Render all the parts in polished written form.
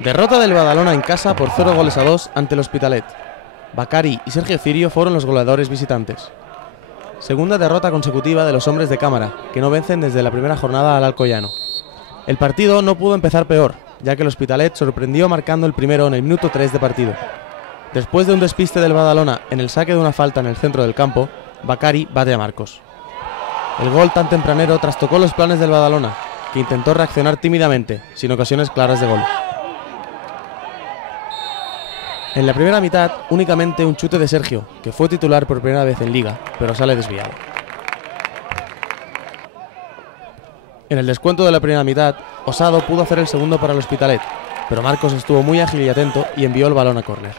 Derrota del Badalona en casa por 0-2 ante el Hospitalet. Bakari y Sergio Cirio fueron los goleadores visitantes. Segunda derrota consecutiva de los hombres de cámara, que no vencen desde la primera jornada al Alcoyano. El partido no pudo empezar peor, ya que el Hospitalet sorprendió marcando el primero en el minuto 3 de partido. Después de un despiste del Badalona en el saque de una falta en el centro del campo, Bakari bate a Marcos. El gol tan tempranero trastocó los planes del Badalona, que intentó reaccionar tímidamente, sin ocasiones claras de gol. En la primera mitad, únicamente un chute de Sergio, que fue titular por primera vez en Liga, pero sale desviado. En el descuento de la primera mitad, Osado pudo hacer el segundo para el Hospitalet, pero Marcos estuvo muy ágil y atento y envió el balón a córner.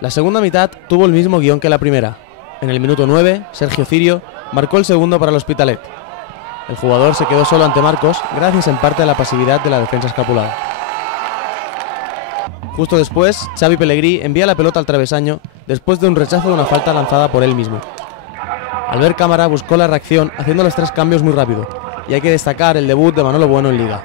La segunda mitad tuvo el mismo guión que la primera. En el minuto 9, Sergio Cirio marcó el segundo para el Hospitalet. El jugador se quedó solo ante Marcos, gracias en parte a la pasividad de la defensa escapulada. Justo después, Xavi Pellegrí envía la pelota al travesaño después de un rechazo de una falta lanzada por él mismo. Albert Cámara buscó la reacción haciendo los 3 cambios muy rápido, y hay que destacar el debut de Manolo Bueno en Liga.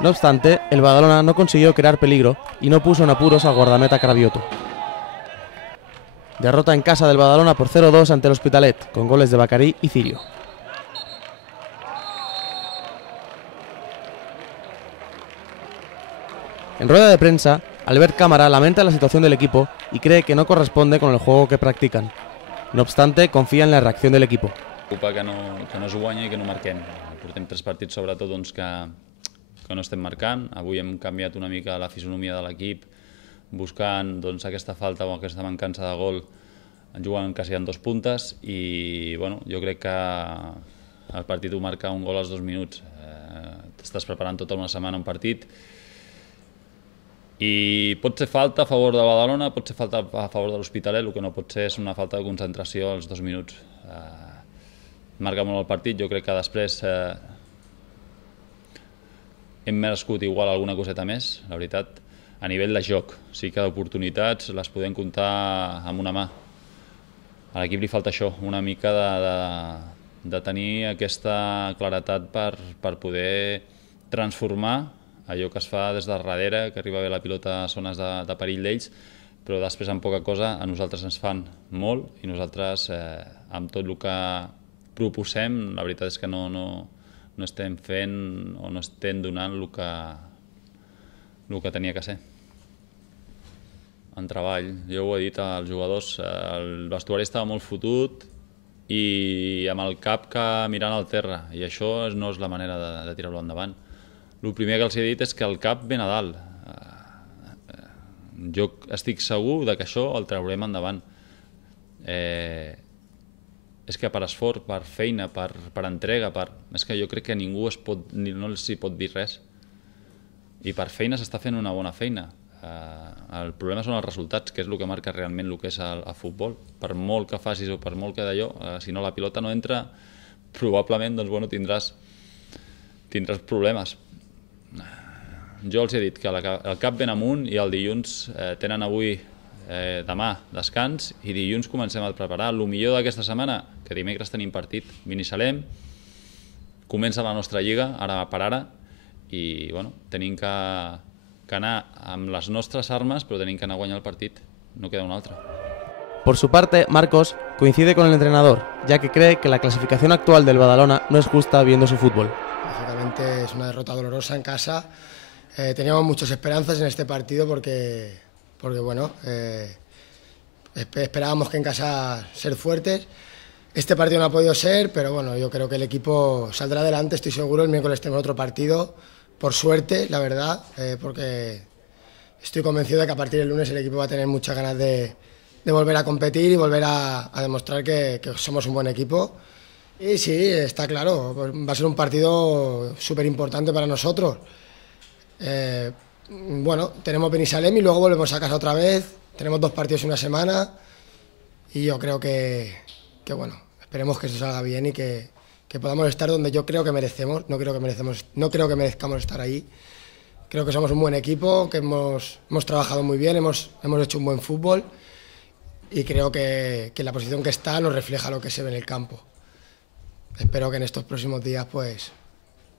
No obstante, el Badalona no consiguió crear peligro y no puso en apuros al guardameta Cravioto. Derrota en casa del Badalona por 0-2 ante el Hospitalet, con goles de Bakari y Cirio. En rueda de prensa, Albert Cámara lamenta la situación del equipo y cree que no corresponde con el juego que practican. No obstante, confía en la reacción del equipo. Preocupa que no es guanya i que no marquem. Portem 3 partits sobretot doncs, que no estem marcant. Avui hem canviat una mica la fisonomia de l'equip, buscant doncs, aquesta falta o aquesta mancança de gol, jugant quasi en 2 puntes i bueno, jo crec que el partit ho marca un gol als 2 minuts. T'estàs preparant tota una setmana un partit i pot ser falta a favor de Badalona, pot ser falta a favor de l'Hospitalet, el que no pot ser és una falta de concentració als 2 minuts. Marca molt el partit, jo crec que després hem merescut igual alguna coseta més, la veritat, a nivell de joc. Sí que d'oportunitats les podem comptar amb una mà. A l'equip li falta això, una mica de tenir aquesta claretat per poder transformar allò que es fa des de darrere, que arriba bé la pilota a zones de perill d'ells, però després amb poca cosa a nosaltres ens fan molt i nosaltres amb tot el que proposem, la veritat és que no estem fent o no estem donant el que tenia que ser. En treball, jo ho he dit als jugadors, el vestuari estava molt fotut i amb el cap que mirant al terra, i això no és la manera de tirar-lo endavant. El primer que els he dit és que el cap ve a dalt. Jo estic segur que això el traurem endavant. És que per esforç, per feina, per entrega, és que jo crec que ningú no els hi pot dir res. I per feina s'està fent una bona feina. El problema són els resultats, que és el que marca realment el que és el futbol. Per molt que facis o per molt que d'allò, si no la pilota no entra, probablement tindràs problemes. Jo els he dit que el cap ben amunt i el dilluns tenen demà descans i dilluns comencem a preparar el millor d'aquesta setmana, que dimecres tenim partit, Binissalem, comença la nostra lliga, ara per ara, i tenim que anar amb les nostres armes, però tenim que anar a guanyar el partit, no queda una altra. Por su parte, Marcos coincide con el entrenador, ya que cree que la clasificación actual del Badalona no es justa viendo su fútbol. Lógicamente es una derrota dolorosa en casa. Teníamos muchas esperanzas en este partido porque esperábamos que en casa ser fuertes. Este partido no ha podido ser, pero bueno, yo creo que el equipo saldrá adelante, estoy seguro. El miércoles tenemos otro partido, por suerte, la verdad, porque estoy convencido de que a partir del lunes el equipo va a tener muchas ganas de volver a competir y volver a demostrar que somos un buen equipo. Y sí, está claro, va a ser un partido súper importante para nosotros. Tenemos Binissalem y luego volvemos a casa otra vez, tenemos 2 partidos en una semana y yo creo que esperemos que eso salga bien y que podamos estar donde yo creo que merecemos. No creo que merezcamos estar ahí. Creo que somos un buen equipo, que hemos trabajado muy bien, hemos hecho un buen fútbol y creo que la posición que está nos refleja lo que se ve en el campo. espero que en estos próximos días pues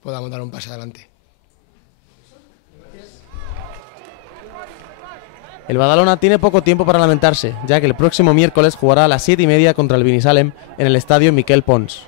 podamos dar un paso adelante. El Badalona tiene poco tiempo para lamentarse, ya que el próximo miércoles jugará a las 7:30 contra el Binissalem en el estadio Miquel Pons.